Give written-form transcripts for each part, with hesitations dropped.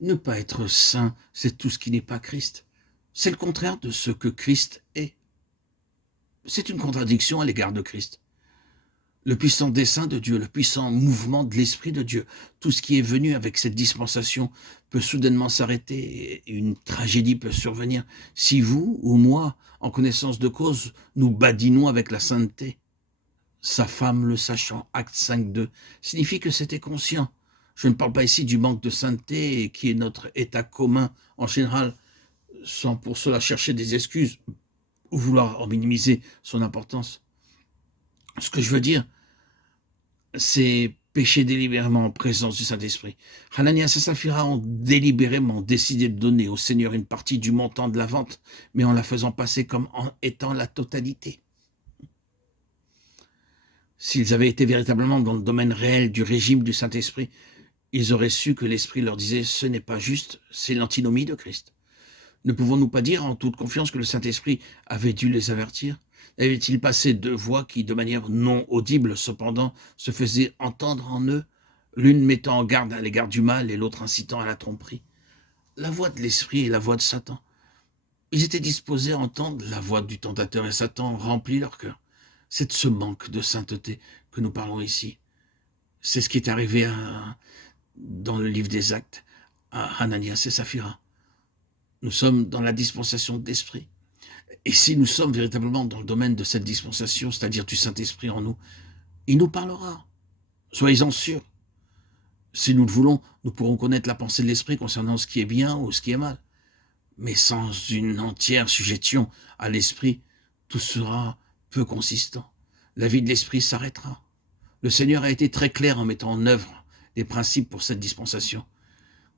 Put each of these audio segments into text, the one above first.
Ne pas être saint, c'est tout ce qui n'est pas Christ. C'est le contraire de ce que Christ est. C'est une contradiction à l'égard de Christ. Le puissant dessein de Dieu, le puissant mouvement de l'Esprit de Dieu, tout ce qui est venu avec cette dispensation peut soudainement s'arrêter et une tragédie peut survenir. Si vous ou moi, en connaissance de cause, nous badinons avec la sainteté, sa femme le sachant, acte 5.2, signifie que c'était conscient. Je ne parle pas ici du manque de sainteté qui est notre état commun en général, sans pour cela chercher des excuses ou vouloir en minimiser son importance. Ce que je veux dire, c'est pécher délibérément en présence du Saint-Esprit. Hananias et Saphira ont délibérément décidé de donner au Seigneur une partie du montant de la vente, mais en la faisant passer comme en étant la totalité. S'ils avaient été véritablement dans le domaine réel du régime du Saint-Esprit, ils auraient su que l'Esprit leur disait « ce n'est pas juste, c'est l'antinomie de Christ ». Ne pouvons-nous pas dire en toute confiance que le Saint-Esprit avait dû les avertir? Avait-il passé deux voix qui, de manière non audible cependant, se faisaient entendre en eux, l'une mettant en garde à l'égard du mal et l'autre incitant à la tromperie? La voix de l'Esprit et la voix de Satan. Ils étaient disposés à entendre la voix du tentateur et Satan remplit leur cœur. C'est de ce manque de sainteté que nous parlons ici. C'est ce qui est arrivé dans le livre des Actes à Hananias et Saphira. Nous sommes dans la dispensation de l'Esprit. Et si nous sommes véritablement dans le domaine de cette dispensation, c'est-à-dire du Saint-Esprit en nous, il nous parlera. Soyez-en sûrs. Si nous le voulons, nous pourrons connaître la pensée de l'Esprit concernant ce qui est bien ou ce qui est mal. Mais sans une entière sujétion à l'Esprit, tout sera peu consistant. La vie de l'Esprit s'arrêtera. Le Seigneur a été très clair en mettant en œuvre les principes pour cette dispensation.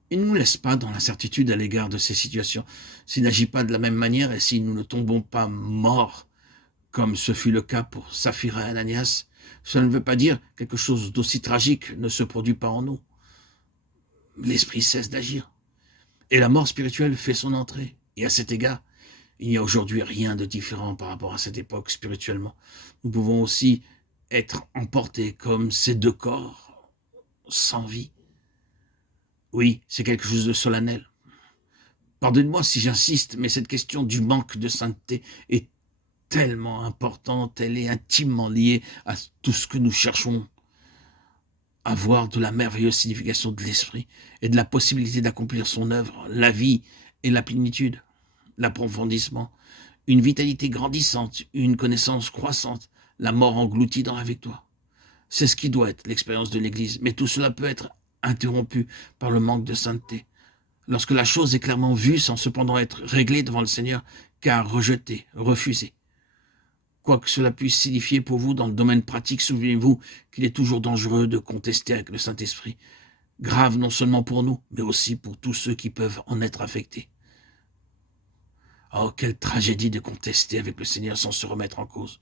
Il ne nous laisse pas dans l'incertitude à l'égard de ces situations. S'il n'agit pas de la même manière et si nous ne tombons pas morts, comme ce fut le cas pour Saphira et Ananias, cela ne veut pas dire que quelque chose d'aussi tragique ne se produit pas en nous. L'esprit cesse d'agir. Et la mort spirituelle fait son entrée. Et à cet égard, il n'y a aujourd'hui rien de différent par rapport à cette époque spirituellement. Nous pouvons aussi être emportés comme ces deux corps sans vie. Oui, c'est quelque chose de solennel. Pardonnez-moi si j'insiste, mais cette question du manque de sainteté est tellement importante, elle est intimement liée à tout ce que nous cherchons à voir de la merveilleuse signification de l'esprit et de la possibilité d'accomplir son œuvre, la vie et la plénitude, l'approfondissement, une vitalité grandissante, une connaissance croissante, la mort engloutie dans la victoire. C'est ce qui doit être l'expérience de l'Église, mais tout cela peut être interrompu par le manque de sainteté. Lorsque la chose est clairement vue sans cependant être réglée devant le Seigneur, car rejetée, refusée. Quoi que cela puisse signifier pour vous dans le domaine pratique, souvenez-vous qu'il est toujours dangereux de contester avec le Saint-Esprit. Grave non seulement pour nous, mais aussi pour tous ceux qui peuvent en être affectés. Oh, quelle tragédie de contester avec le Seigneur sans se remettre en cause.